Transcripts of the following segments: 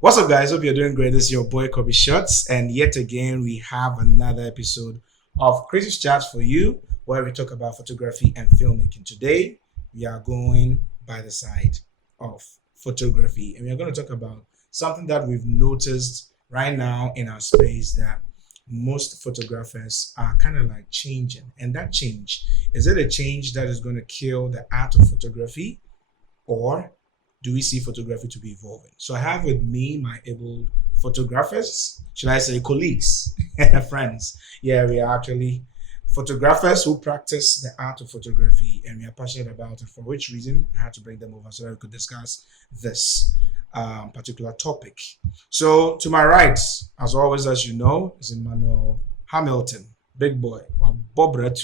What's up, guys? Hope you're doing great. This is your boy Kobbyshots, and yet again we have another episode of Creative Chats for you, where we talk about photography and filmmaking. Today we are going by the side of photography, and we are going to talk about something that we've noticed right now in our space, that most photographers are kind of like changing. And that change, is it a change that is going to kill the art of photography, or do we see photography to be evolving? So I have with me my able photographers, should I say colleagues, friends. Yeah, we are actually photographers who practice the art of photography, and we are passionate about it, for which reason I had to bring them over so that we could discuss this particular topic. So to my right, as always, as you know, is Emmanuel Hamilton, big boy, Bob Red.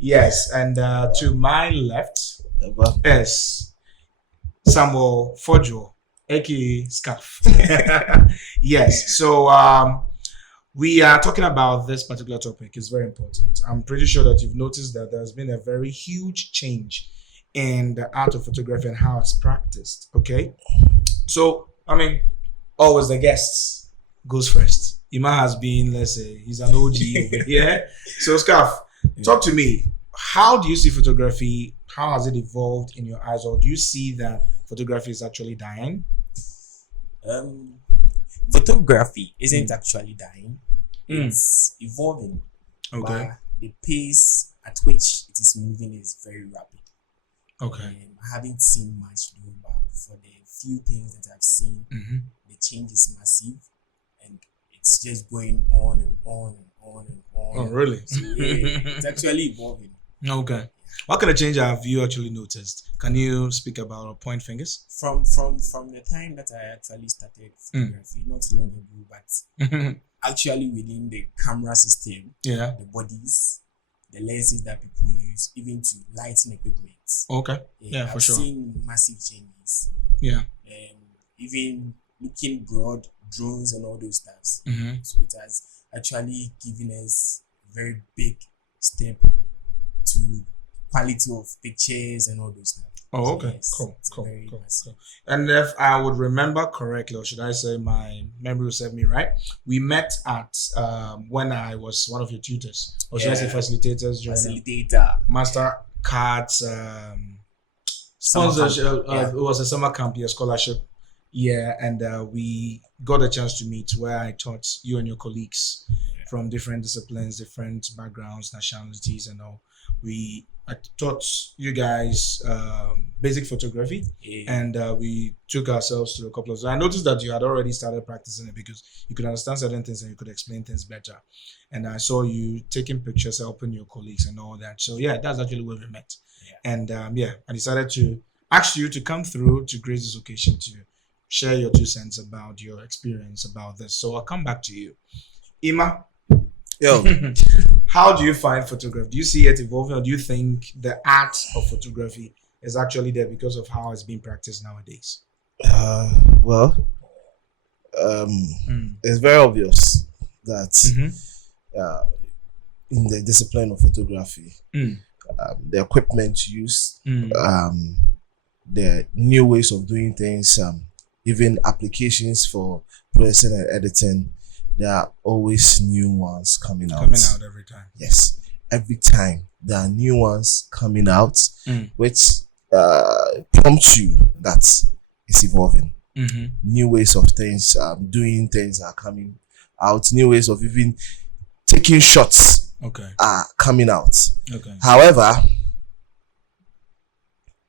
Yes, and to my left is Samuel Fojo, aka Scarf. Yes, so we are talking about this particular topic. It's very important. I'm pretty sure that you've noticed that there's been a very huge change in the art of photography and how it's practiced. Okay, so always the guests goes first. Ima has been, let's say, he's an OG over here. So Scarf, talk to me. How do you see photography? How has it evolved in your eyes, or do you see that photography is actually dying? Photography isn't actually dying. It's evolving. Okay. But the pace at which it is moving is very rapid. Okay. I haven't seen much though, but for the few things that I've seen, the change is massive, and it's just going on and on and on and on. Oh, really? So it's actually evolving. Okay. What kind of change have you actually noticed? Can you speak about or point fingers? From the time that I actually started photography, not long ago, but actually within the camera system, the bodies, the lenses that people use, even to lighting equipment. Okay. Yeah, for sure. I've seen massive changes. Yeah. Even looking broad, drones and all those stuff. So it has actually given us a very big step to quality of pictures and all those stuff. Oh, okay. So yes, Cool. And if I would remember correctly, or should I say my memory will serve me right, we met at when I was one of your tutors, or should I say facilitators during MasterCard's sponsorship. It was a summer camp, scholarship. Yeah, and we got a chance to meet, where I taught you and your colleagues from different disciplines, different backgrounds, nationalities, and all. I taught you guys basic photography, and we took ourselves to a couple of. So I noticed that you had already started practicing it because you could understand certain things and you could explain things better. And I saw you taking pictures, helping your colleagues, and all that. So yeah, that's actually where we met. And I decided to ask you to come through to grace this occasion to share your 2 cents about your experience about this. So I'll come back to you, Ima. Yo. How do you find photography? Do you see it evolving, or do you think the art of photography is actually there because of how it's being practiced nowadays? It's very obvious that in the discipline of photography, the equipment used, the new ways of doing things, even applications for processing and editing, there are always new ones coming out. Coming out every time. Yes. Every time there are new ones coming out, which prompt you that it's evolving. New ways of things, doing things are coming out. New ways of even taking shots are coming out. However,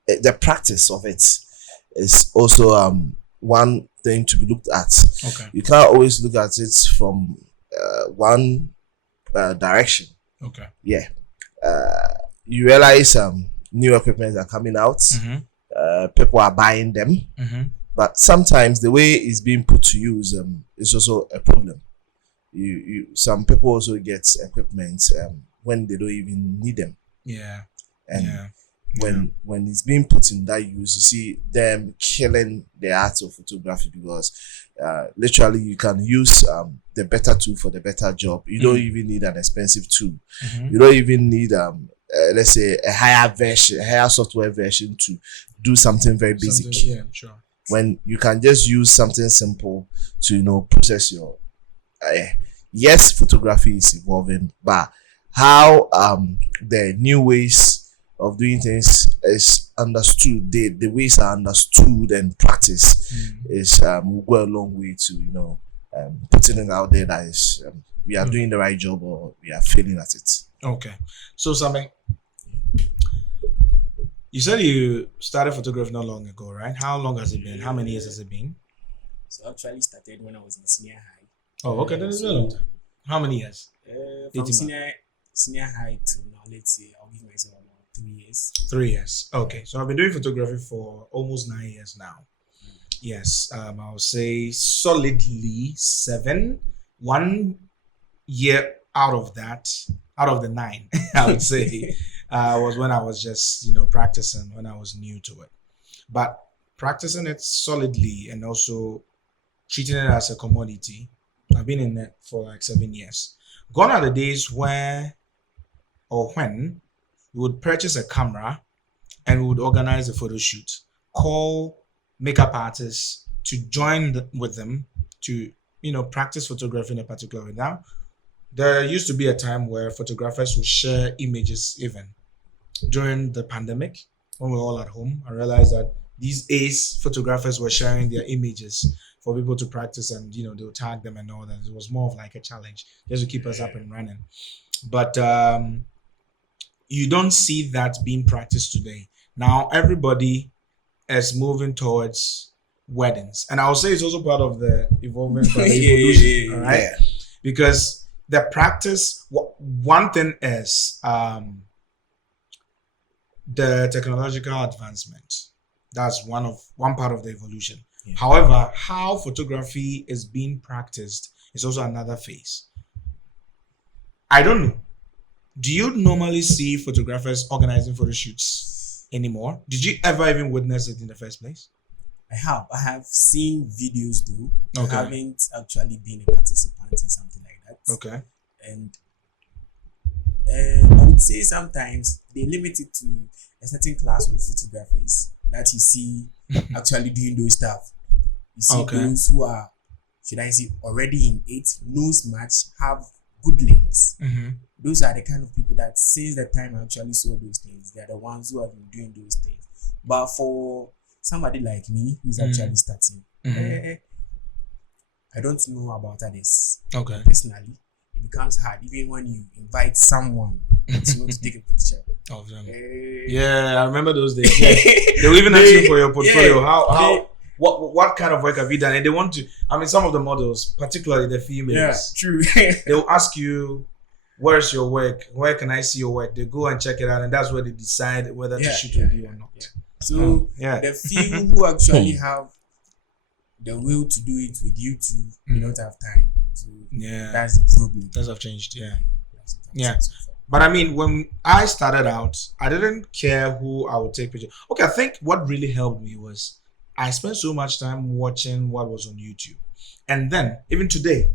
the practice of it is also one thing to be looked at. You can't always look at it from one direction. You realize new equipment are coming out. People are buying them, but sometimes the way it's being put to use is also a problem. Some people also get equipment when they don't even need them. When it's being put in that use, you see them killing the art of photography, because literally you can use the better tool for the better job. You don't even need an expensive tool. You don't even need a let's say a higher software version to do something very basic. Yeah, sure. When you can just use something simple to process your yes, photography is evolving, but how the new ways of doing things is understood, the ways are understood and practiced is will go a long way to putting it out there that is we are doing the right job or we are failing at it. Okay, so Sammy, you said you started photography not long ago, right? How long has it been? How many years has it been? So I actually started when I was in senior high. Oh, okay, that is a long time. How many years? From senior high to now, let's say I'll give myself about 3 years. 3 years. Okay, so I've been doing photography for almost 9 years now. Yes, I'll say solidly 7. 1 year out of the 9, I would say, was when I was just practicing when I was new to it. But practicing it solidly and also treating it as a commodity, I've been in it for like 7 years. Gone are the days when we would purchase a camera and we would organize a photo shoot, call makeup artists to join with them to practice photography in a particular way. Now, there used to be a time where photographers would share images even. During the pandemic, when we were all at home, I realized that these ace photographers were sharing their images for people to practice, and they'll tag them and all that. It was more of like a challenge just to keep us up and running. But you don't see that being practiced today. Now everybody is moving towards weddings, and I'll say it's also part of the evolving evolution, all right? Yeah. Because the practice, one thing is the technological advancement. That's one part of the evolution. Yeah. However, how photography is being practiced is also another phase. I don't know. Do you normally see photographers organizing photo shoots anymore? Did you ever even witness it in the first place? I have seen videos though. Okay. I haven't actually been a participant in something like that. Okay. And I would say sometimes they limit it to a certain class of photographers that you see actually doing those stuff. You see those who are, should I say, already in it, knows much, have good links. Mm-hmm. Those are the kind of people that since the time I actually saw those things, they're the ones who have been doing those things. But for somebody like me who's actually starting, I don't know about others. Okay. Personally, it becomes hard even when you invite someone to take a picture of them. Yeah, I remember those days. Yeah. They were even asking for your portfolio. What kind of work have you done? And they want to. I mean, some of the models, particularly the females, true. They will ask you, "Where's your work? Where can I see your work?" They go and check it out, and that's where they decide whether to shoot with you or not. Yeah. So the few who actually have the will to do it with you too, you don't have time. So that's the problem. Things have changed. Yeah. But I mean, when I started out, I didn't care who I would take pictures. Okay, I think what really helped me was I spent so much time watching what was on YouTube. And then, even today,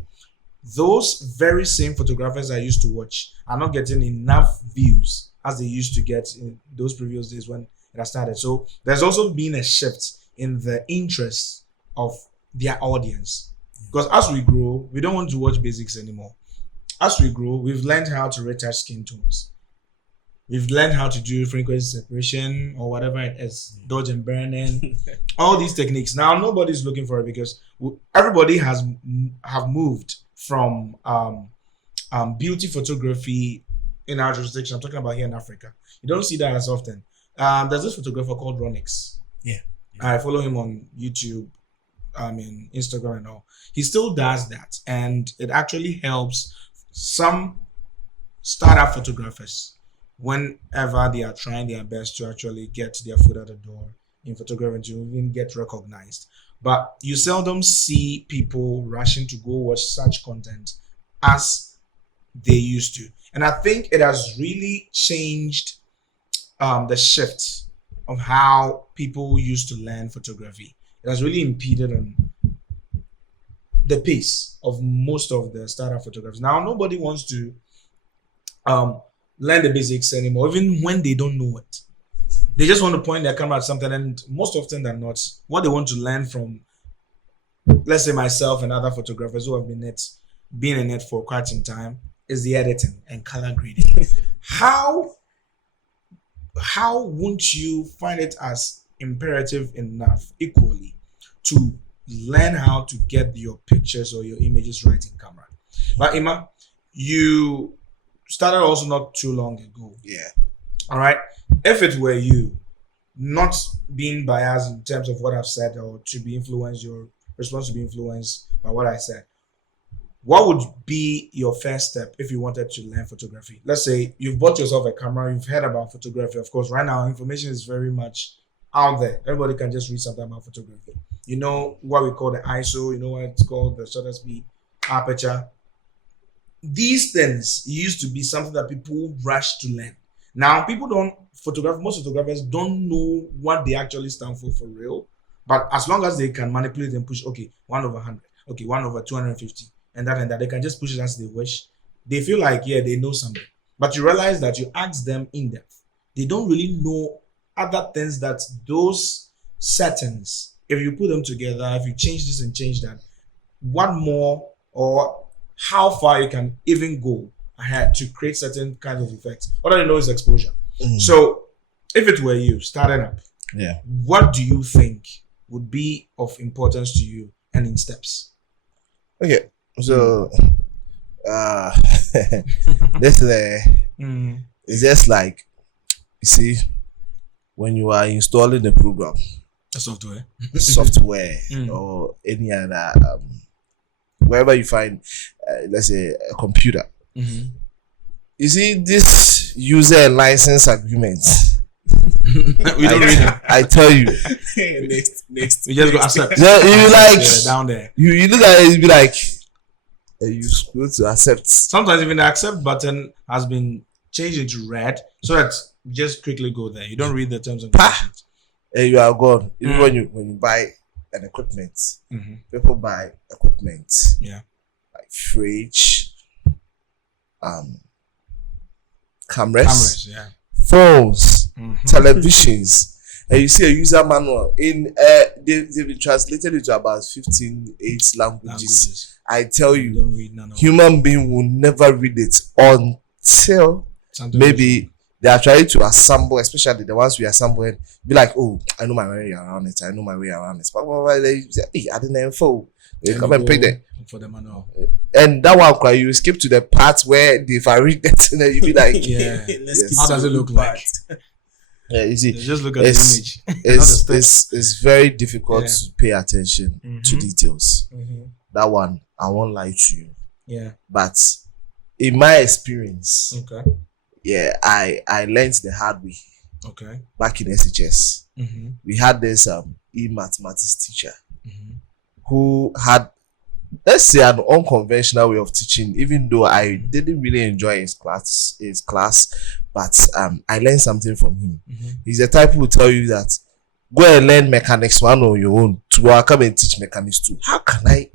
those very same photographers I used to watch are not getting enough views as they used to get in those previous days when it started. So there's also been a shift in the interest of their audience. Because as we grow, we don't want to watch basics anymore. As we grow, we've learned how to retouch skin tones. We've learned how to do frequency separation or whatever it is, dodge and burning, all these techniques. Now, nobody's looking for it because everybody have moved from beauty photography in our jurisdiction. I'm talking about here in Africa. You don't see that as often. There's this photographer called Ronix. Yeah. I follow him on YouTube, in Instagram and all. He still does that, and it actually helps some startup photographers whenever they are trying their best to actually get their foot out the door in photography to even get recognized. But you seldom see people rushing to go watch such content as they used to. And I think it has really changed the shift of how people used to learn photography. It has really impeded on the pace of most of the startup photographers. Now, nobody wants to learn the basics anymore, even when they don't know it. They just want to point their camera at something, and most often than not, what they want to learn from, let's say myself and other photographers who have been in it for quite some time, is the editing and color grading. How won't you find it as imperative enough equally to learn how to get your pictures or your images right in camera? But Ima, you started also not too long ago. Yeah. All right. If it were you, not being biased in terms of what I've said or to be influenced, your response to be influenced by what I said, what would be your first step if you wanted to learn photography? Let's say you've bought yourself a camera, you've heard about photography. Of course, right now, information is very much out there. Everybody can just read something about photography. You know what we call the ISO, you know what it's called, the shutter speed, aperture. These things used to be something that people rush to learn. Now, most photographers don't know what they actually stand for real. But as long as they can manipulate and push, okay, 1/100, okay, 1/250, and that, they can just push it as they wish. They feel like, yeah, they know something. But you realize that you ask them in depth. They don't really know other things, that those settings, if you put them together, if you change this and change that, what more or how far you can even go ahead to create certain kinds of effects. What I know is exposure. So if it were you starting up, what do you think would be of importance to you and in steps? Okay, so this it's just like, you see, when you are installing the program, software or any other wherever you find let's say a computer, you see this user license agreement. We don't read it. I tell you. next. We just go accept. You like down there. You look at it, you be like, you scroll to accept. Sometimes even the accept button has been changed into red, so that you just quickly go there. You don't read the terms and conditions. And you are gone. Even when you buy an equipment, people buy equipment. Yeah. Like fridge, cameras, phones, televisions, and you see a user manual in they've been translated into about 8 languages. I tell you, don't read none of human being will never read it until maybe they are trying to assemble, especially the ones we assemble and be like, oh, I know my way around it. But they say, hey, I didn't know. They come and pick that for the manual. And that one, you skip to the part where if I read that, and then you be like, How does it look like? Yeah, you see, just look at the image. It's very difficult to pay attention to details. That one, I won't lie to you. Yeah. But in my experience, okay, I learned the hard way. Okay. Back in SHS, we had this mathematics teacher who had, let's say, an unconventional way of teaching. Even though I didn't really enjoy his class, but I learned something from him. He's the type who will tell you that go and learn mechanics 1 on your own. To come and teach mechanics 2. How can I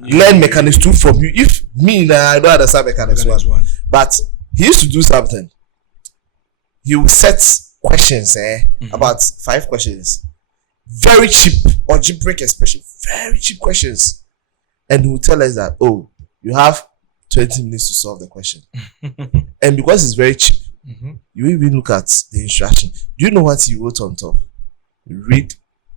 learn mechanics 2 from you if me I don't understand mechanics 1? But he used to do something. He will set questions, about 5 questions, very cheap, algebraic expression, very cheap questions, and he will tell us that, oh, you have 20 minutes to solve the question. And because it's very cheap, you even look at the instruction. Do you know what he wrote on top? Read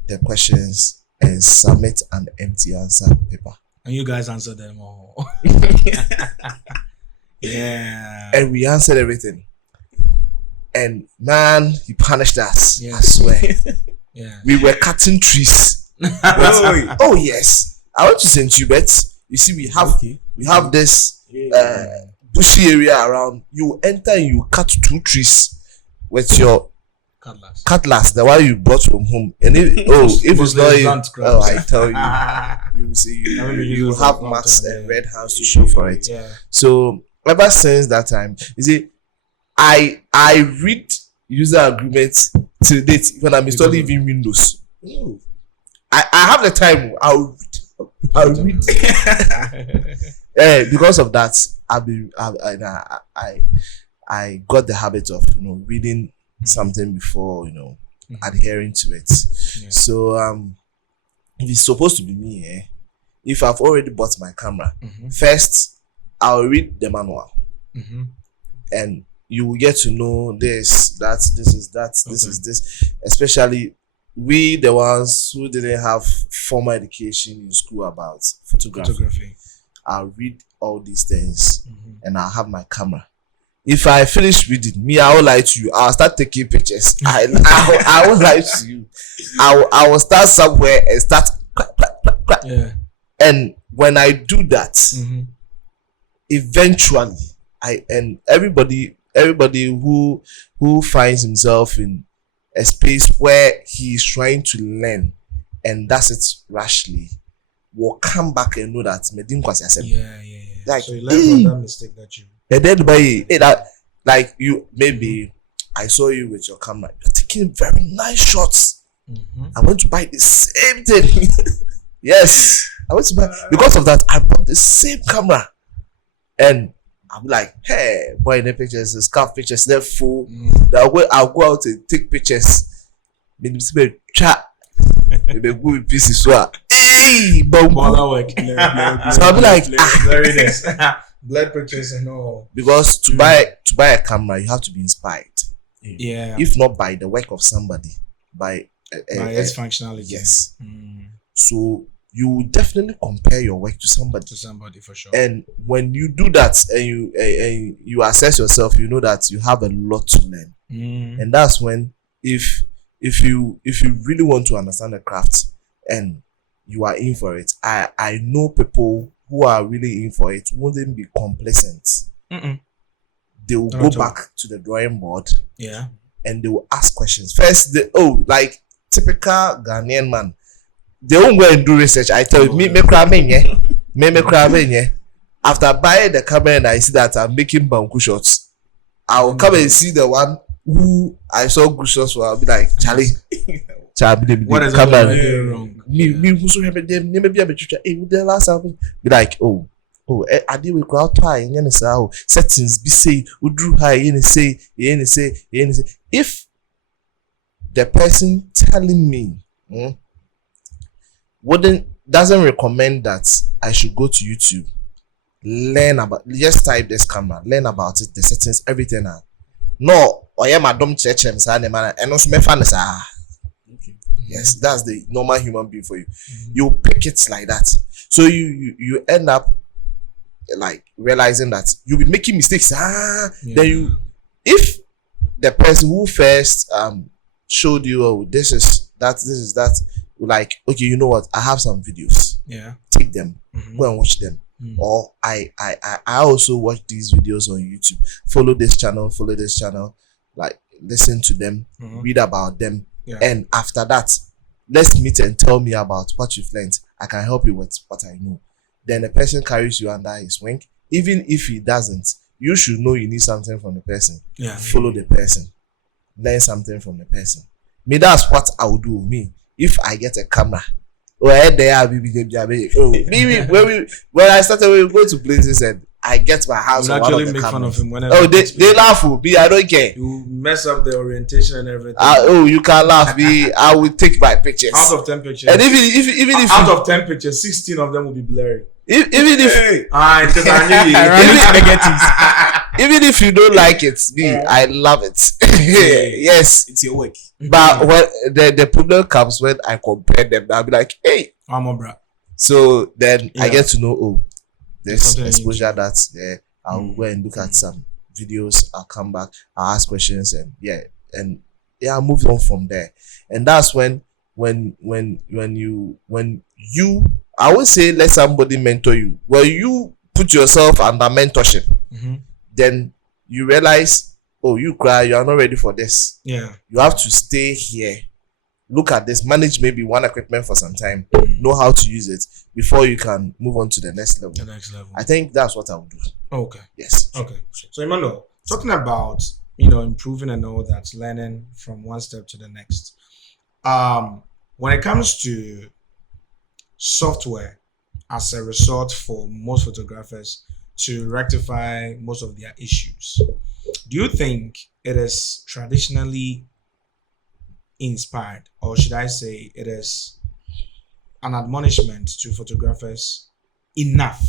the questions and submit an empty answer paper. And you guys answered them all. Yeah. And we answered everything. And man, he punished us. I swear. Yeah. We were cutting trees. Oh yes. I want to send you, but you see, we have this bushy area around. You enter and you cut 2 trees with your cutlass, the one you brought from home. And if it's not I tell you, you see, you have marks and red hands to show for it. Yeah. So ever since that time, you see, I read user agreements till date when I'm installing even Windows. I have the time. I'll read. Because of that, I got the habit of reading something before adhering to it. Yeah. So if it's supposed to be me, if I've already bought my camera, first I'll read the manual, and you will get to know this, that, this is that, this is this. Especially we, the ones who didn't have formal education in school about photography. I'll read all these things, and I'll have my camera. If I finish reading, I will lie to you. I'll start taking pictures. I will lie to you. I will start somewhere and start. Yeah. And when I do that, eventually, everybody who finds himself in a space where he is trying to learn and does it rashly will come back and know that Yeah. Like, so you learn from that mistake that you. And then that, like, you maybe I saw you with your camera, you're taking very nice shots. I went to buy the same thing. Yes, I went to buy because of that. I bought the same camera, and I'm like, hey, boy, the pictures, the scarf pictures, they're full. That way, I'll go out and take pictures. Maybe chat. Maybe go with pieces. Hey, but work. So I'll be like, there it is. Blood pictures and all. Because to buy a camera, you have to be inspired. Yeah. If not by the work of somebody, by its functionality. Yes. So you will definitely compare your work to somebody for sure. And when you do that and you assess yourself, you know that you have a lot to learn. And that's when if you really want to understand the craft and you are in for it, I know people who are really in for it wouldn't be complacent. They will go back to the drawing board. Yeah. And they will ask questions. First, like typical Ghanaian man, they won't go and do research. I tell you, me cramming. After buying the camera and I see that I'm making banku shots, I will come and see the one who I saw good shots for. I'll be like, Charlie, what is that wrong? Be like, I deal with crowd time. Settings be say, udru high, say. If the person telling me doesn't recommend that I should go to YouTube, learn about, just type this camera, learn about it, the settings, everything. No, I am a dumb church and also my fans. Yes, that's the normal human being for you. You pick it like that. So you end up like realizing that you'll be making mistakes. Then if the person who first showed you, this is that, like, okay, you know what? I have some videos. Yeah. Take them, go and watch them. Or I also watch these videos on YouTube. Follow this channel, like listen to them, read about them. Yeah. And after that, let's meet and tell me about what you've learned. I can help you with what I know. Then the person carries you under his wing. Even if he doesn't, you should know you need something from the person. Yeah. Follow the person. Learn something from the person. Me, that's what I would do. Me, if I get a camera. When I started, we go to places and I get my house. You actually make fun of him whenever. Oh, they laugh with me. I don't care. You mess up the orientation and everything. You can laugh me. I will take my pictures. Out of 10 pictures. And even if out of 10 pictures, 16 of them will be blurry. Even if because I knew even if you don't like it, I love it. Yes, it's your work. But when the problem comes when I compare them, I'll be like, hey, I'm a bra. So then I get to know, there's exposure that's there. I'll go and look at some videos. I'll come back. I'll ask questions and I'll move on from there. And that's when you I would say let somebody mentor you. Well, you put yourself under mentorship. Then you realize, you are not ready for this. Yeah. You have to stay here. Look at this. Manage maybe one equipment for some time. Know how to use it before you can move on to the next level. I think that's what I would do. Okay. Yes. Okay. So Emmanuel, talking about improving and all that, learning from one step to the next. When it comes to software as a resort for most photographers to rectify most of their issues, Do you think it is traditionally inspired, or should I say it is an admonishment to photographers enough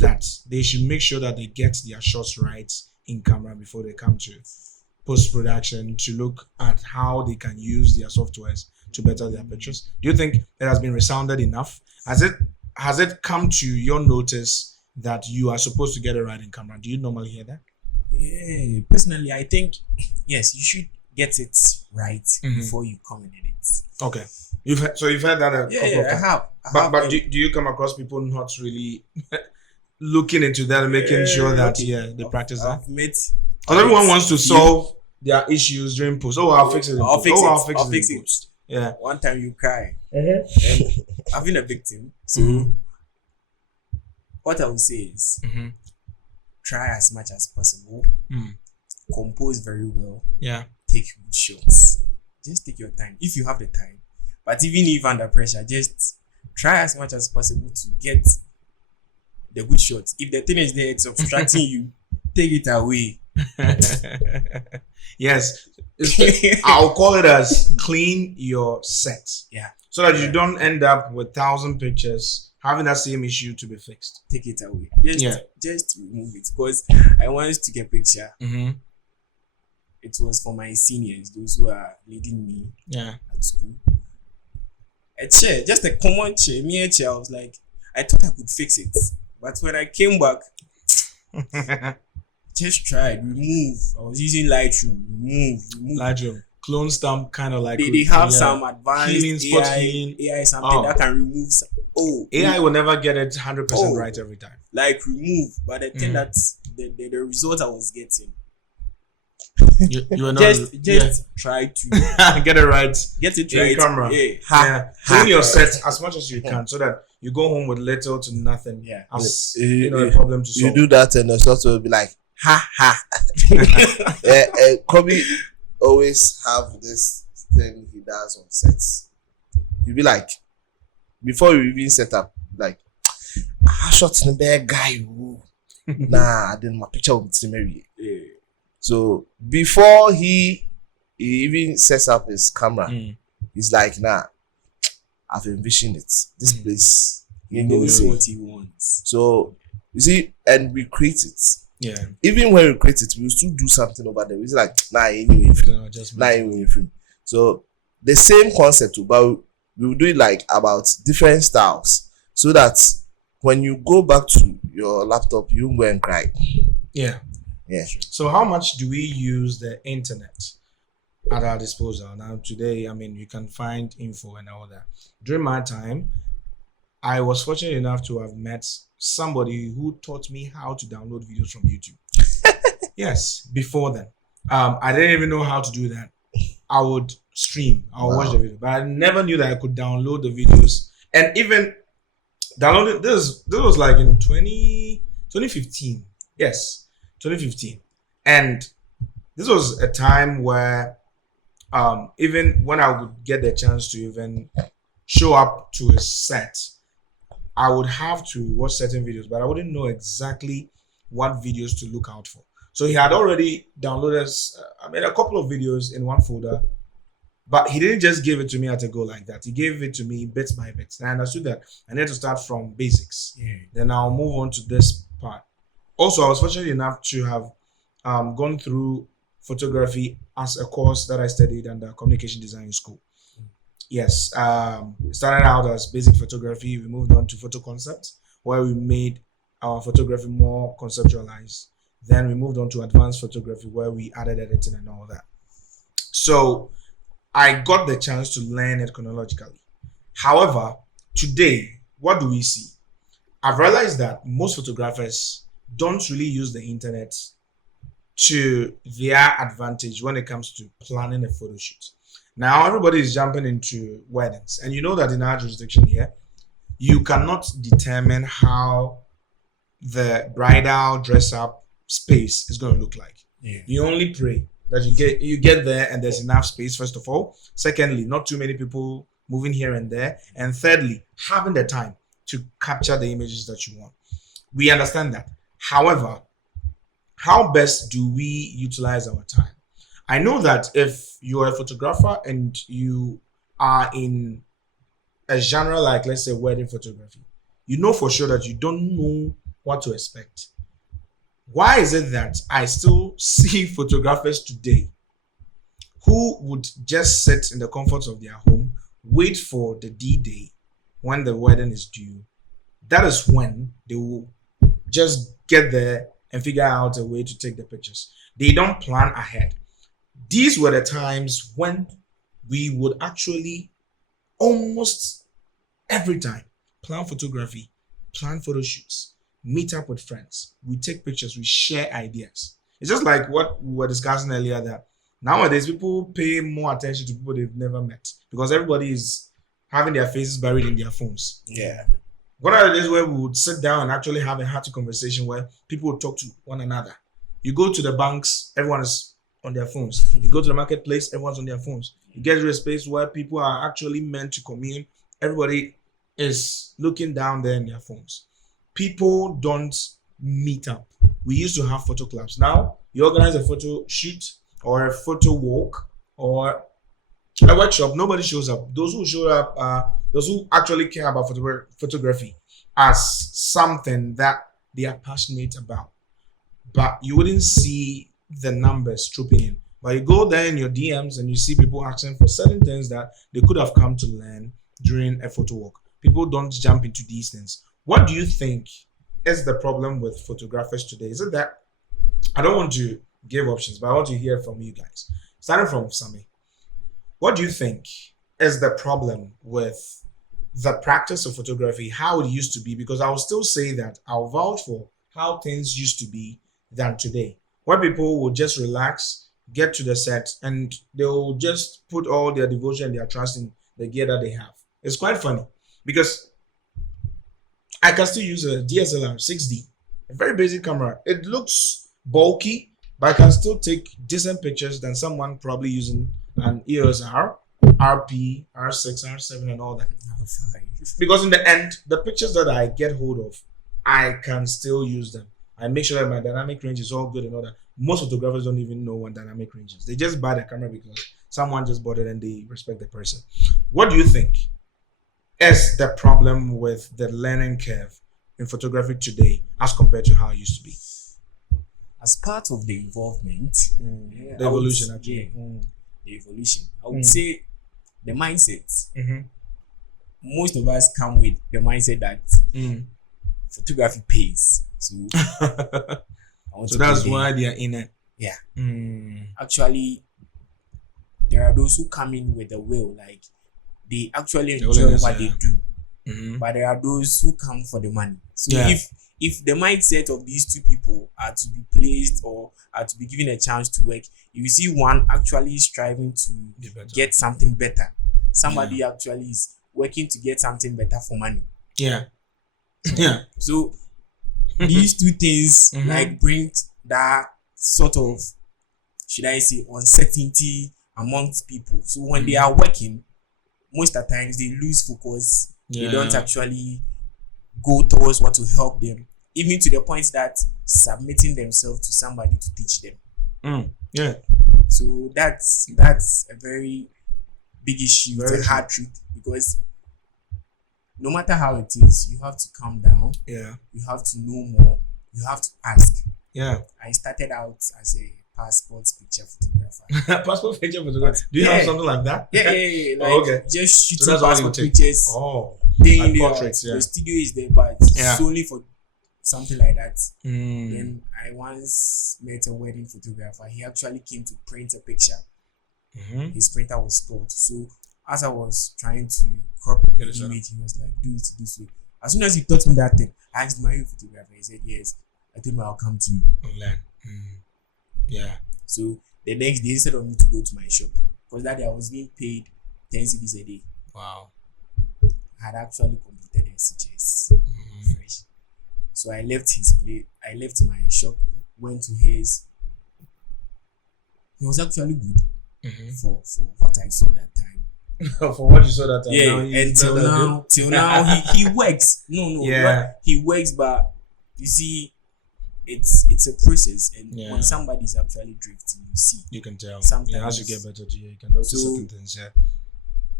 that they should make sure that they get their shots right in camera before they come to post-production to look at how they can use their softwares to better their pictures? Do you think it has been resounded enough? Has it come to your notice that you are supposed to get it right in camera? Do you normally hear that? Yeah, personally, I think yes, you should get it right before you come and edit. Okay, you've heard that a couple of times. I have. But do you come across people not really looking into that and making sure that they practice that? Because everyone wants to solve their issues during post. Oh, I'll fix it. I'll fix it. Post. Yeah. One time you cry. And I've been a victim. So what I would say is try as much as possible. Compose very well. Yeah. Take good shots. Just take your time if you have the time. But even if under pressure, just try as much as possible to get the good shots. If the thing is there, it's obstructing you, take it away. Yes. I'll call it as clean your set. Yeah. So that you don't end up with 1,000 pictures having that same issue to be fixed. Take it away. Just remove it. Because I wanted to get a picture. It was for my seniors, those who are leading me at school. A chair, just a common chair, mere chair. I was like, I thought I could fix it. But when I came back, just tried, remove. I was using Lightroom, remove. Lightroom, clone stamp, kind of like they have some advanced healing, AI something that can remove. AI will never get it 100% right every time. Like remove, but the thing that the result I was getting. You are not just try to get it right. Get it in right. Camera. Clean your set as much as you can so that you go home with little to nothing. Yeah. As a problem to solve. You do that and the software will be like, ha ha. Kobby always have this thing he does on sets. You'll be like, before you even set up, like, I shot in the bad guy. Nah, then my picture will be Mary. So before he even sets up his camera, he's like, nah, I've envisioned it. This place, he knows what he wants. So you see, and we create it. Yeah. Even when we create it, we'll still do something over there. It's like, nah, anyway, so the same concept, but we'll do it like about different styles, so that when you go back to your laptop, you won't go and cry. Yeah. Yeah. So how much do we use the internet at our disposal? Now today, I mean, you can find info and all that. During my time, I was fortunate enough to have met somebody who taught me how to download videos from YouTube. Yes, before then. I didn't even know how to do that. I would stream, I would watch the video, but I never knew that I could download the videos. And even downloaded this was like in 2015. Yes. 2015, and this was a time where even when I would get the chance to even show up to a set, I would have to watch certain videos, but I wouldn't know exactly what videos to look out for. So he had already downloaded a couple of videos in one folder, but he didn't just give it to me at a go like that. He gave it to me bit by bit. And I understood that I need to start from basics. Then I'll move on to this part. Also, I was fortunate enough to have gone through photography as a course that I studied under communication design school. Yes, started out as basic photography. We moved on to photo concepts, where we made our photography more conceptualized. Then we moved on to advanced photography, where we added editing and all that. So I got the chance to learn it chronologically. However, today, what do we see? I've realized that most photographers don't really use the internet to their advantage when it comes to planning a photo shoot. Now everybody is jumping into weddings, and you know that in our jurisdiction here, you cannot determine how the bridal dress up space is going to look like. You only pray that you get there and there's enough space, first of all. Secondly, not too many people moving here and there, and thirdly, having the time to capture the images that you want. We understand that. However, how best do we utilize our time? I know that if you're a photographer and you are in a genre like, let's say, wedding photography, you know for sure that you don't know what to expect. Why is it that I still see photographers today who would just sit in the comforts of their home, wait for the D-Day when the wedding is due? That is when they will just get there and figure out a way to take the pictures. They don't plan ahead. These were the times when we would actually almost every time plan photography, plan photo shoots, meet up with friends. We take pictures, we share ideas. It's just like what we were discussing earlier, that nowadays people pay more attention to people they've never met because everybody is having their faces buried in their phones. Yeah. What are the days where we would sit down and actually have a hearty conversation where people would talk to one another? You go to the banks, everyone is on their phones. You go to the marketplace, everyone's on their phones. You get to a space where people are actually meant to commune. Everybody is looking down there in their phones. People don't meet up. We used to have photo clubs. Now, you organize a photo shoot or a photo walk or a workshop, nobody shows up. Those who show up are those who actually care about photography as something that they are passionate about. But you wouldn't see the numbers trooping in. But you go there in your DMs and you see people asking for certain things that they could have come to learn during a photo walk. People don't jump into these things. What do you think is the problem with photographers today? Is it that, I don't want to give options, but I want to hear from you guys. Starting from Sami, what do you think is the problem with the practice of photography, how it used to be? Because I will still say that I'll vouch for how things used to be than today, where people will just relax, get to the set, and they'll just put all their devotion and their trust in the gear that they have. It's quite funny because I can still use a DSLR 6D, a very basic camera. It looks bulky, but I can still take decent pictures than someone probably using an EOS R, RP, R6, R7, and all that. Because in the end, the pictures that I get hold of, I can still use them. I make sure that my dynamic range is all good and all that. Most photographers don't even know what dynamic range is. They just buy the camera because someone just bought it and they respect the person. What do you think is the problem with the learning curve in photography today as compared to how it used to be? As part of the involvement, the evolution, actually. The evolution. I would say the mindset. Most of us come with the mindset that photography pays. So, so that's why they are in it. Yeah. Actually, there are those who come in with a will, like they actually enjoy what they do. But there are those who come for the money. So if the mindset of these two people are to be placed or are to be given a chance to work, you see one actually striving to get something better. Somebody actually is working to get something better for money. Yeah. So these two things like bring that sort of, should I say, uncertainty amongst people. So when they are working, most of the times they lose focus. They don't actually go towards what will help them, even to the point that submitting themselves to somebody to teach them. So that's a very big issue. It's a hard truth, because no matter how it is, you have to calm down. You have to know more. You have to ask. I started out as a passport picture photographer. Passport picture photographer. Do you have something like that? Like just shooting passport pictures. Then the studio is there, but solely for something like that. Then I once met a wedding photographer. He actually came to print a picture. His printer was spoiled. So as I was trying to crop the image, he was like, do it this way. As soon as he taught me that thing, I asked my photographer. He said, yes. I told him I'll come to you. So the next day, instead of me to go to my shop, because that day I was being paid 10 CDs a day. Wow. I had actually completed SCJs fresh. So I left his place. I left my shop, went to his. He was actually good for what I saw that time. For what you saw that time. Till now he works. He works, but you see, it's a process, and Yeah. when somebody's actually drifting, you see. You can tell. Sometimes- Yeah, as you get better to you can notice So- certain things. Yeah.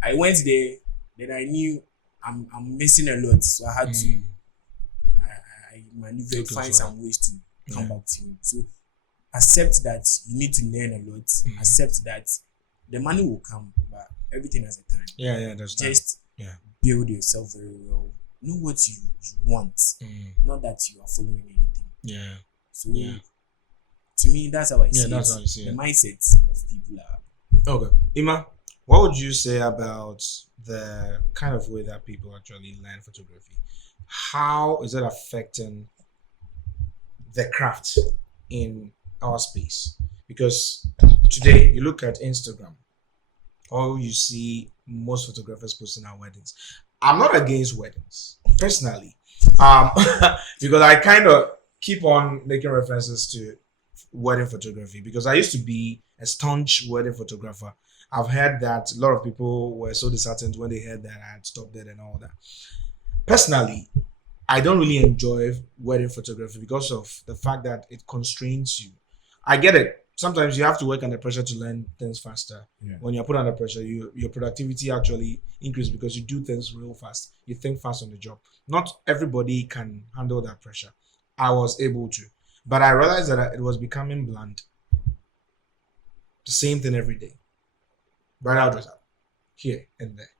I went there, then I knew I'm missing a lot, so I had to Mm. I maneuver, Focus, find right. some ways to come Yeah. back to you. So accept that you need to learn a lot. Mhm. Accept that the money will come, but everything has a time. Yeah, that's that. Just Yeah. build yourself very well. Know what you want, Mm. not that you are following anything. Yeah. So Yeah. to me, that's how I see That's it. how you see The it. mindset of people are. Okay. Ima, what would you say about the kind of way that people actually learn photography? How is it affecting the craft in our space? Because today you look at Instagram, all you see most photographers posting are weddings. I'm not against weddings personally, because I kind of keep on making references to wedding photography because I used to be a staunch wedding photographer. I've heard that a lot of people were so disheartened when they heard that I had stopped it and all that. Personally, I don't really enjoy wedding photography because of the fact that it constrains you. I get it. Sometimes you have to work under pressure to learn things faster. Yeah. When you're put under pressure, your productivity actually increases because you do things real fast. You think fast on the job. Not everybody can handle that pressure. I was able to. But I realized that it was becoming bland. The same thing every day. Right out, dress up. Here and there.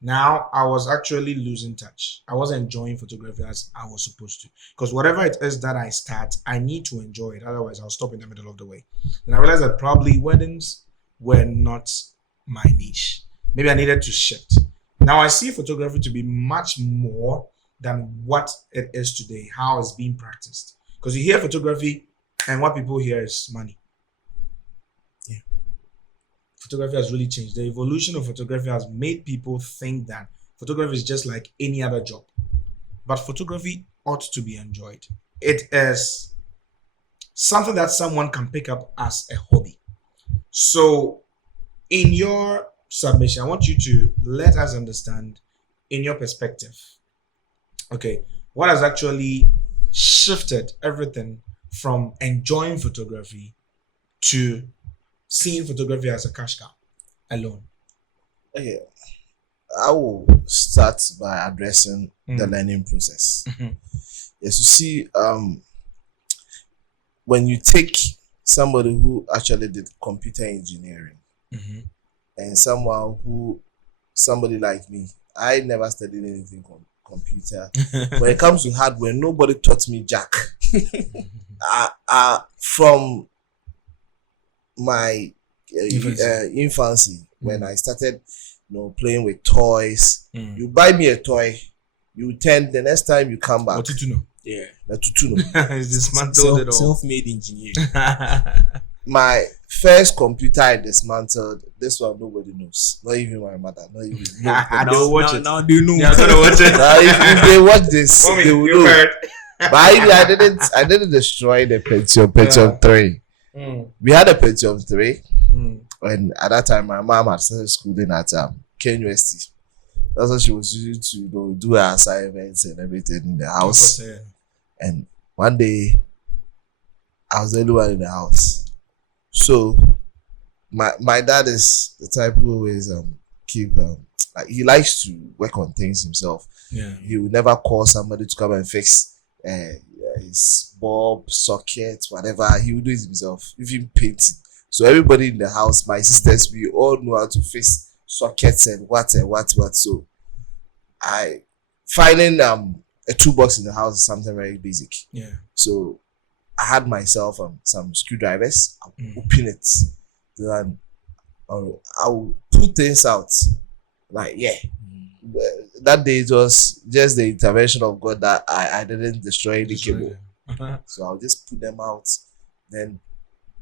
Now I was actually losing touch. I wasn't enjoying photography as I was supposed to. Because whatever it is that I start, I need to enjoy it. Otherwise, I'll stop in the middle of the way. And I realized that probably weddings were not my niche. Maybe I needed to shift. Now I see photography to be much more than what it is today, how it's being practiced. Because you hear photography and what people hear is money. Yeah. Photography has really changed. The evolution of photography has made people think that photography is just like any other job. But photography ought to be enjoyed. It is something that someone can pick up as a hobby. So, in your submission, I want you to let us understand, in your perspective, okay, what has actually shifted everything from enjoying photography to seeing photography as a cash cow alone. Okay. I will start by addressing the learning process. Mhm. Yes, you see, when you take somebody who actually did computer engineering and somebody like me, I never studied anything computer. When it comes to hardware, nobody taught me jack. From my infancy, when I started, playing with toys, you buy me a toy, you tend the next time you come back. What did you know? Yeah. It's dismantled it all. Self-made engineer. My first computer I dismantled, this one nobody knows. Not even my mother. Not even. I don't watch it. Now they know. Yeah, I'm gonna watch it. Now, if they watch this, Mommy, they will you know. heard. But I didn't destroy the Pentium 3. We had a Pentium 3, and at that time my mom had started schooling at KUST. That's what she was using to do her assignments and everything in the house. And one day, I was the only one in the house. So my dad is the type who always keep like he likes to work on things himself. Yeah. He will never call somebody to come and fix his bulb, socket, whatever. He will do it himself, even painting. So everybody in the house, my sisters, we all know how to fix sockets and what. So I finding a toolbox in the house is something very basic. Yeah. So I had myself some screwdrivers. I'll open it. Then I'll put things out. Like, that day it was just the intervention of God that I didn't destroy the cable. So I'll just put them out. Then,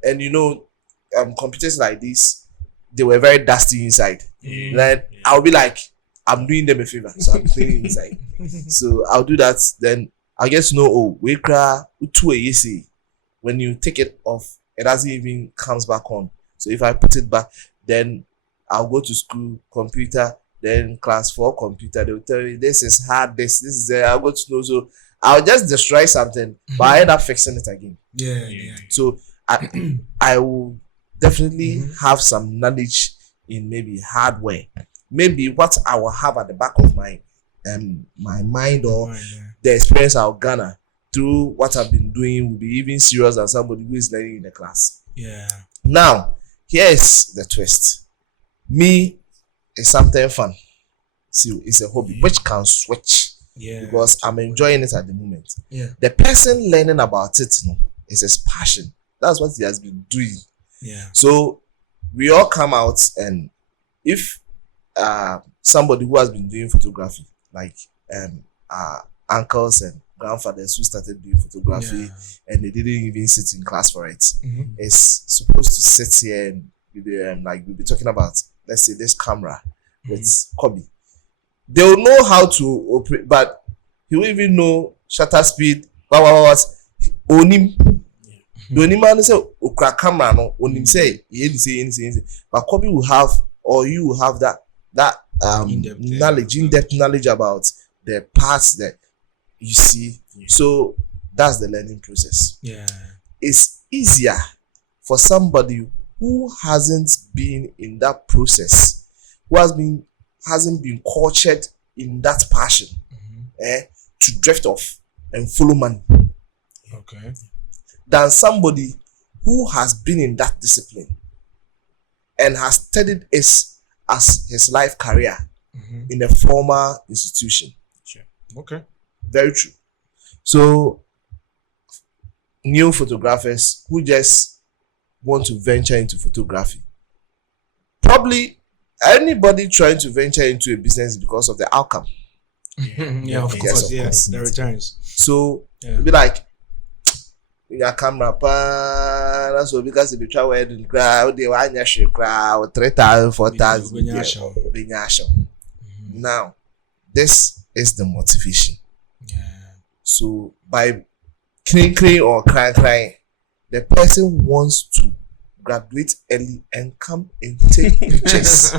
and computers like this, they were very dusty inside. Then I'll be like, I'm doing them a favor, so I'm cleaning inside. So I'll do that. Then I guess we cry when you take it off, it doesn't even comes back on. So if I put it back, then I'll go to school, computer, then class 4 computer. They'll tell you this is hard, this is there. I'll go to know. So I'll just destroy something, but I end up fixing it again. Yeah. So I will definitely have some knowledge in maybe hardware. Maybe what I will have at the back of my my mind or the experience I'll garner through what I've been doing will be even serious than somebody who is learning in the class. Yeah. Now, here's the twist. Me is something fun. See, it's a hobby which can switch. Yeah. Because I'm enjoying it at the moment. Yeah. The person learning about it, is his passion. That's what he has been doing. Yeah. So we all come out, and if somebody who has been doing photography, like uncles and grandfathers who started doing photography and they didn't even sit in class for it, is supposed to sit here and we'll be talking about, let's say, this camera with Kobby. They'll know how to operate, but he will even know shutter speed, what onim. The only man say okra camera no onim say but Kobby will have, or you will have that in-depth knowledge about the parts that you see. So that's the learning process. Yeah. It's easier for somebody who hasn't been in that process, who hasn't been cultured in that passion, to drift off and follow money. Okay. Than somebody who has been in that discipline and has studied it as his life career in a formal institution. Sure. Okay. Very true. So, new photographers who just want to venture into photography, probably anybody trying to venture into a business because of the outcome. Yeah, of course. Yes, the returns. So, be like, your camera, that's what, because if you try wedding crowd, they want your crowd 3,000, 4,000. Now, this is the motivation. Yeah. So by crying or crying, the person wants to graduate early and come and take pictures.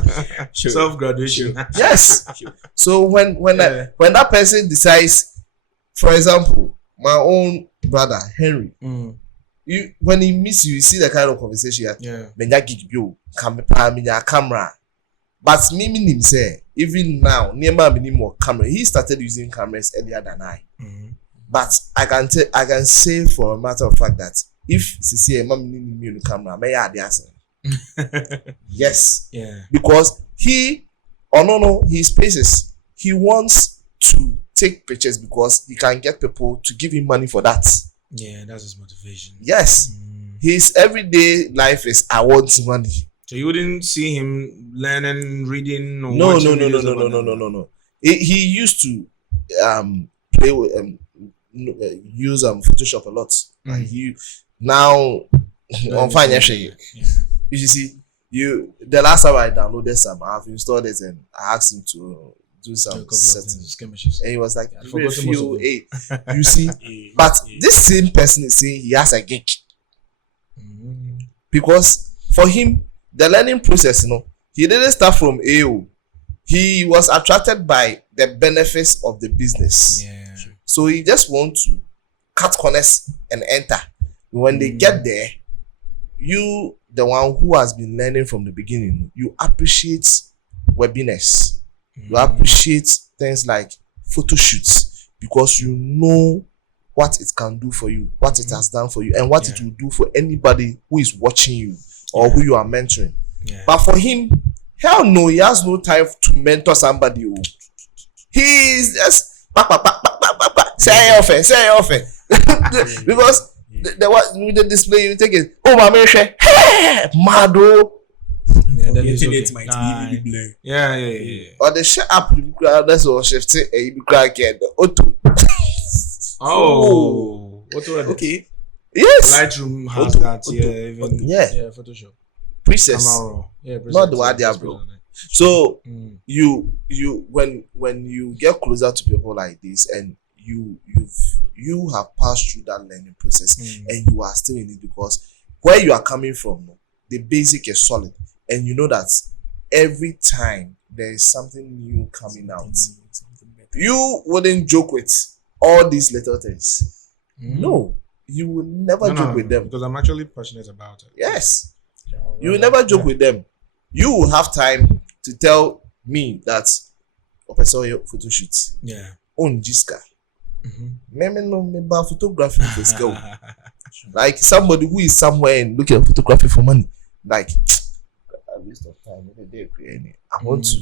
Self-graduation. Yes. So when that person decides, for example, my own brother Henry, when he meets you, you see the kind of conversation you have. Camera. But me say, even now, more camera. He started using cameras earlier than I. But I can say for a matter of fact that if CC mom camera, may I answer? Yes. Yeah. Because he spaces. He wants to take pictures because he can get people to give him money for that. Yeah, that's his motivation. Yes. His everyday life is I want money. So you wouldn't see him learning, reading, or No. He used to play with use Photoshop a lot. And he now on financial. You see, the last time I downloaded some, I've installed it and I asked him to do some settings. And he was like, you see, but this same person is saying he has a gig. Because for him, the learning process, he didn't start from AO. He was attracted by the benefits of the business. Yeah. So he just wants to cut corners and enter. When they get there, you, the one who has been learning from the beginning, you appreciate webinars. You appreciate things like photo shoots because you know what it can do for you, what it has done for you, and what it will do for anybody who is watching you or who you are mentoring. Yeah. But for him, hell no, he has no time to mentor somebody. He's just say off. Because the display you take it, oh my man, Mado. Yeah, then it's Internet okay. might be really blurry. Yeah. Or the shut up, that's all shifting a you crack it. Oh, what okay. Yes. Lightroom has that. Yeah, Photoshop. Process. Yeah, Not the idea, bro. So you when you get closer to people like this and you have passed through that learning process and you are still in it because where you are coming from, the basic is solid, and you know that every time there is something new coming out, you wouldn't joke with all these little things. No, you will never joke with them. Because I'm actually passionate about it. Yes. You will never joke with them. You will have time to tell me that photo shoot. Yeah. On Jiska. Me photography for skill. Like somebody who is somewhere and looking at photography for money. Like a waste of time. I want to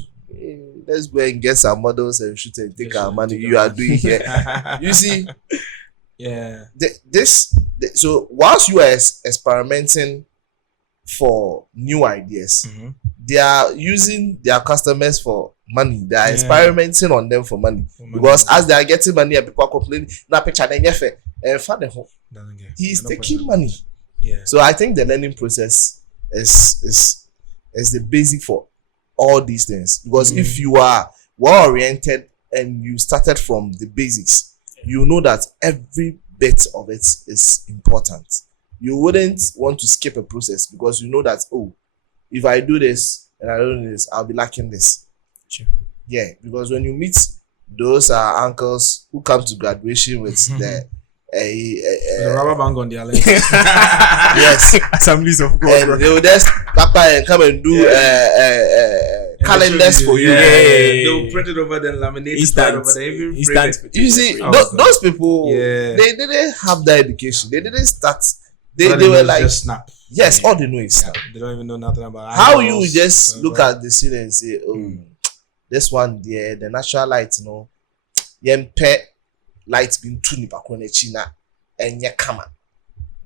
let's go and get some models and shoot and take our money. You are doing here. You see? Yeah. So whilst you are experimenting for new ideas, they are using their customers for money. They are experimenting on them for money. Because as they are getting money and people are complaining, he's taking money. Yeah. So I think the learning process is the basic for all these things. Because if you are well oriented and you started from the basics, you know that every bit of it is important. You wouldn't want to skip a process because you know that, oh, if I do this and I don't do this, I'll be lacking this. Sure. Yeah, because when you meet those uncles who come to graduation with the rubber band on their legs. yes, Assemblies of God. and they will just and come and do calendars for you. They will print it over, then laminate it over there. You see, those people, they didn't have that education. They didn't start. They were like, just snap. Yes, all they know is snap. They don't even know nothing about how you just look at the scene and say, oh, this one there, the natural light, you know, yempe light being tuned back on the China and ya come.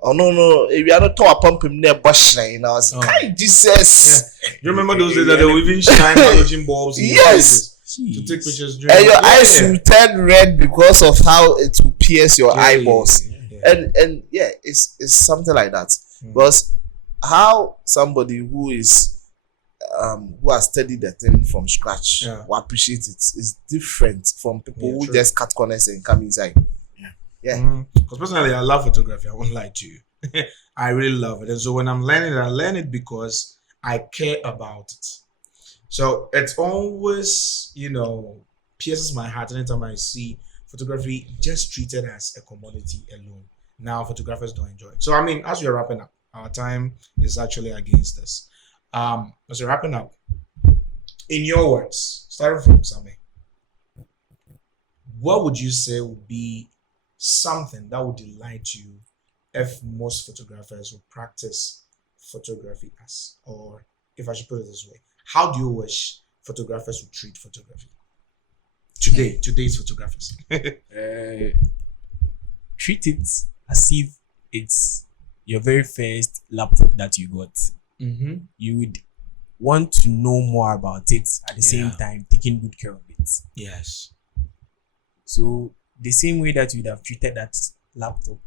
Oh no, if you are not to pump him near bush line, I was like, Jesus. Yeah. You remember those days that they will even shine halogen bulbs in your faces to take pictures during and your eyes will turn red because of how it will pierce your eyeballs. And yeah, it's something like that. Because how somebody who is who has studied the thing from scratch will appreciate it is different from people who just cut corners and come inside. Yeah. Because personally, I love photography. I won't lie to you. I really love it. And so when I'm learning it, I learn it because I care about it. So it's always, pierces my heart anytime I see photography just treated as a commodity alone. Now photographers don't enjoy it. So I mean, as we're wrapping up, our time is actually against us. As we're wrapping up, in your words, starting from Sammy, what would you say would be something that would delight you if most photographers would practice photography as? Or if I should put it this way, how do you wish photographers would treat photography? Today's photographers. Treat it as if it's your very first laptop that you got. You would want to know more about it at the same time, taking good care of it. Yes. So the same way that you would have treated that laptop,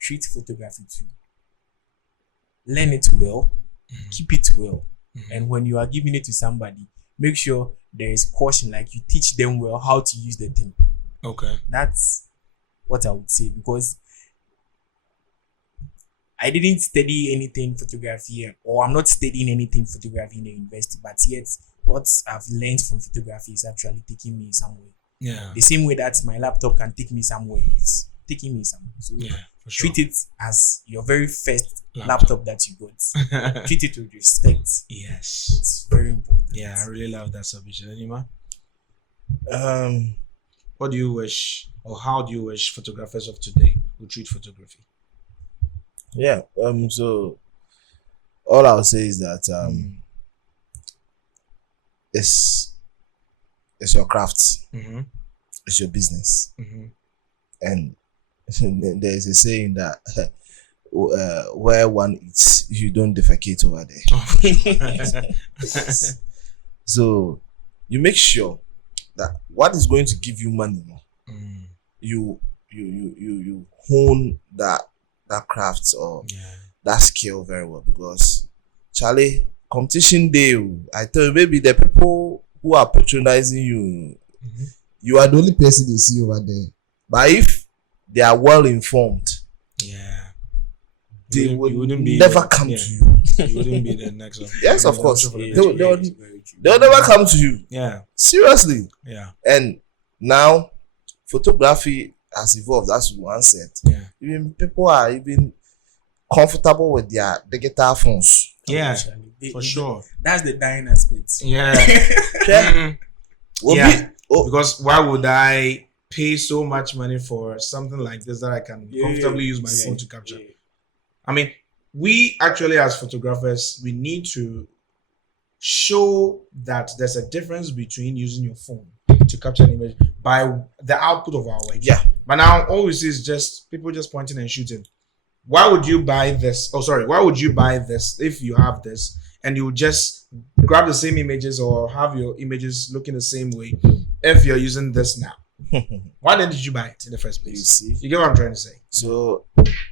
treat photography too. Learn it well, keep it well. And when you are giving it to somebody, make sure there is caution, like you teach them well how to use the thing. Okay. That's what I would say, because I didn't study anything photography, or I'm not studying anything photography in the university, but yet what I've learned from photography is actually taking me somewhere. Yeah. The same way that my laptop can take me somewhere, it's taking me somewhere. So for sure. Treat it as your very first laptop that you got. Treat it with respect. Yes. It's very important. Yeah, I really love that submission. Anima? What do you wish, or how do you wish photographers of today would treat photography? Yeah. So all I'll say is that it's your craft. It's your business. And there's a saying that where one eats, you don't defecate over there. So you make sure that what is going to give you money, you hone that craft or that skill very well, because Charlie, competition day, I tell you, maybe the people who are patronizing you, you are the only person they see over there. But if they are well informed, they would never come to you. You wouldn't be the next one. Yes, of course. They'll never come to you. Yeah. Seriously. Yeah. And now photography has evolved, as you once said. Yeah. Even people are even comfortable with their digital phones. Yeah. They- For sure. That's the dying aspect. Yeah. Will Yeah. be- oh, Because why would I pay so much money for something like this that I can Yeah, comfortably use my yeah, phone to capture? yeah. I mean, we actually, as photographers, we need to show that there's a difference between using your phone to capture an image by the output of our work. yeah. But now all we see is just people just pointing and shooting. Why would you buy this? Oh, sorry. Why would you buy this if you have this and you just grab the same images or have your images looking the same way if you're using this now? Why didn't you buy it in the first You place? see. You get what I'm trying to say? So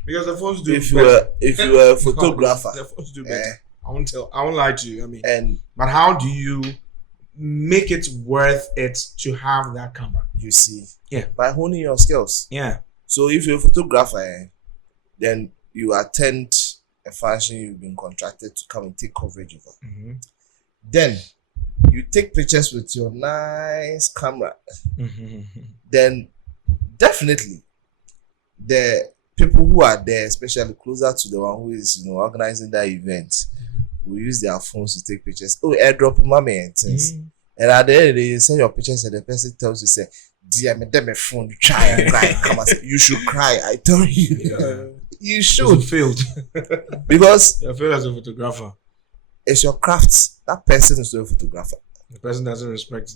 Because the phones do if you better. were a photographer, The phones do better. I won't lie to you. I mean, and but how do you make it worth it to have that camera? you see, Yeah. by honing your skills. Yeah. So if you're a photographer, then you attend a function you've been contracted to come and take coverage over. Mm-hmm. Then you take pictures with your nice camera. Mm-hmm. Then definitely the people who are there, especially closer to the one who is organizing that event, will use their phones to take pictures. Oh, airdrop mommy and things. Mm-hmm. And at the end of the day, you send your pictures and the person tells you, say, dear, me them a phone, try and cry. Come on, you should cry. I tell you. Yeah. You Should should. failed. Because You failed as a photographer. it's your craft. That person is not a photographer. The person doesn't respect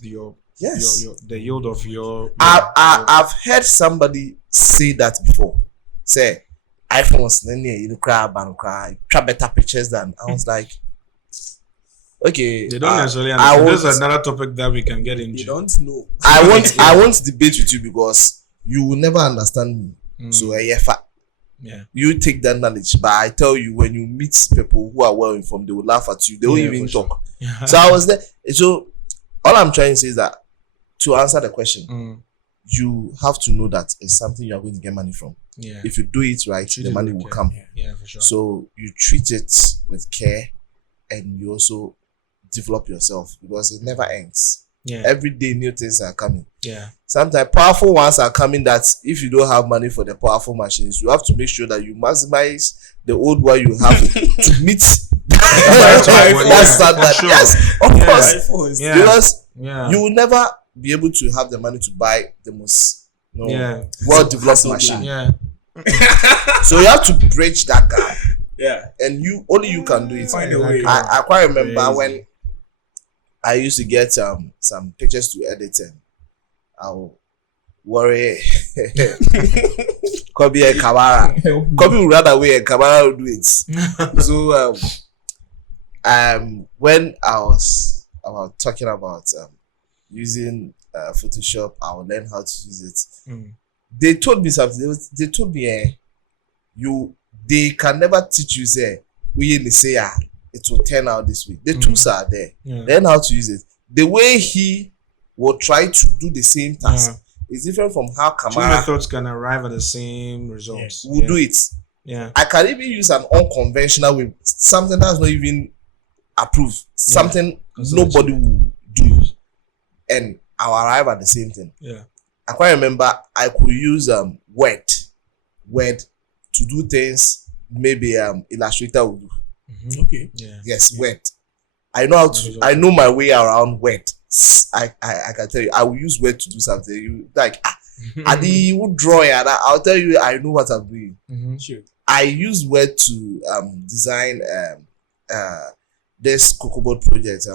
Yes. the yield of your. I've heard somebody say that before. Say, iPhones, you cry, try better pictures than. I was like, okay. They don't necessarily I understand. This is won't- another topic that we can get They into. don't know. I won't debate with you because you will never understand me. Mm. So Yeah. you take that knowledge, but I tell you, when you meet people who are well informed, they will laugh at you. They won't Yeah, even for sure. talk. Yeah. So I was there. So all I'm trying to say is that to answer the question, Mm. you have to know that it's something you are going to get money from. Yeah. If you do it right, Treat the it money with will care. come. Yeah, for sure. So you treat it with care, and you also develop yourself because it never ends. Yeah. Every day new things are coming. Yeah. Sometimes powerful ones are coming that if you don't have money for the powerful machines, you have to make sure that you maximize the old one you have to meet that standard. for sure. Yes, of Yeah. course. iPhones. Yeah. Because Yeah. you will never be able to have the money to buy the most Yeah. well-developed machine. Yeah. So you have to bridge that gap, Yeah. and only you can do it. Find a way. I quite remember Crazy. when I used to get some pictures to edit, and I'll worry Kobby and Kamara. Kobby would rather way and Kamara would do it. So when I was talking about using Photoshop, I will learn how to use it. Mm. They told me something. They told me they can never teach you say it will turn out this way. The tools are there. Yeah. Learn how to use it. The way he will try to do the same task is different from how Two Kamara methods can arrive at the same results. will do it. Yeah. I can even use an unconventional way, something that's not even approved, something nobody will do, and I'll arrive at the same thing. Yeah. I quite remember I could use Word to do things maybe Illustrator would do. Mm-hmm. Okay. Yeah. Yes, Word. I know how to. I know my way around Word. I can tell you. I will use Word to do something. You like Adi, you would draw it. I'll tell you. I know what I'm doing. Mm-hmm. Sure. I use Word to design this Kokoboard project.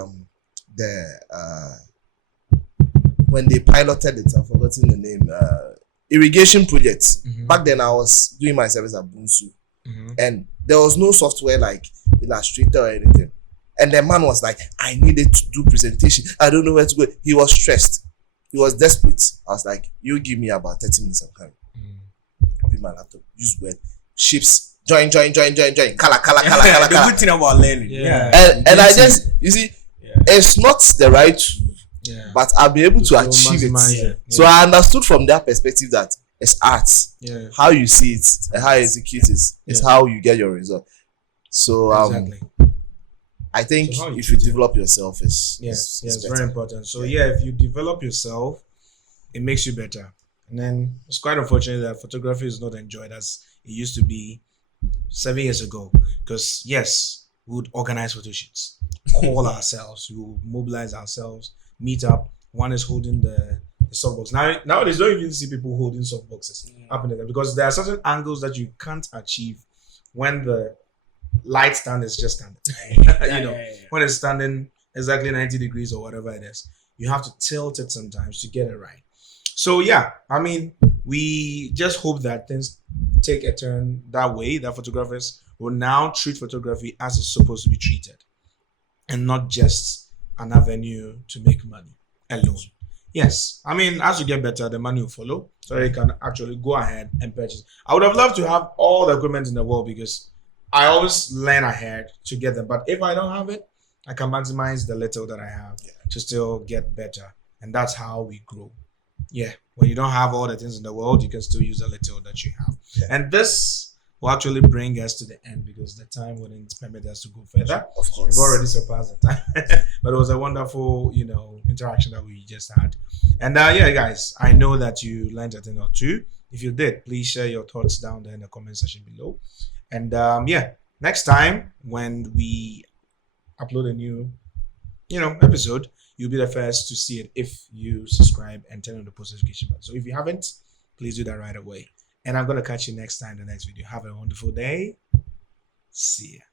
When they piloted it, I've forgotten the name. Irrigation project. Mm-hmm. Back then, I was doing my service at Bunsu, Mm-hmm. and there was no software like Illustrator or anything. And the man was like, I needed to do presentation. I don't know where to go. He was stressed. He was desperate. I was like, you give me about 30 minutes of time. Open my laptop, use Word, shapes, join, color. The good thing about learning. Yeah. And I just, you see, it's not the right tool, Yeah. but I'll be able to So achieve maximize it. it. So I understood from that perspective that it's art. Yeah. How you see it and how you execute it is how you get your result. So Exactly. I think So how you if you treat it. develop yourself is Yes, is it's better. very important. So yeah, if you develop yourself, it makes you better. And then it's quite unfortunate that photography is not enjoyed as it used to be 7 years ago. Because yes, we would organize photo shoots, call ourselves, we would mobilize ourselves, meet up. One is holding the softbox. Nowadays, don't even see people holding softboxes up in the air because there are certain angles that you can't achieve when the light stand is just standing. When it's standing exactly 90 degrees or whatever it is, you have to tilt it sometimes to get it right. So yeah, I mean, we just hope that things take a turn that way, that photographers will now treat photography as it's supposed to be treated and not just an avenue to make money alone. Yes, I mean, as you get better, the money will follow, so you can actually go ahead and purchase. I would have loved to have all the equipment in the world because I always learn ahead to get them. But if I don't have it, I can maximize the little that I have to still get better, and that's how we grow. Yeah, when you don't have all the things in the world, you can still use the little that you have, and this will actually bring us to the end because the time wouldn't permit us to go further. Of course. We've already surpassed the time. But it was a wonderful, interaction that we just had. And yeah, guys, I know that you learned a thing or two. If you did, please share your thoughts down there in the comment section below. And yeah, next time when we upload a new, episode, you'll be the first to see it if you subscribe and turn on the post notification button. So if you haven't, please do that right away. And I'm going to catch you next time in the next video. Have a wonderful day. See ya.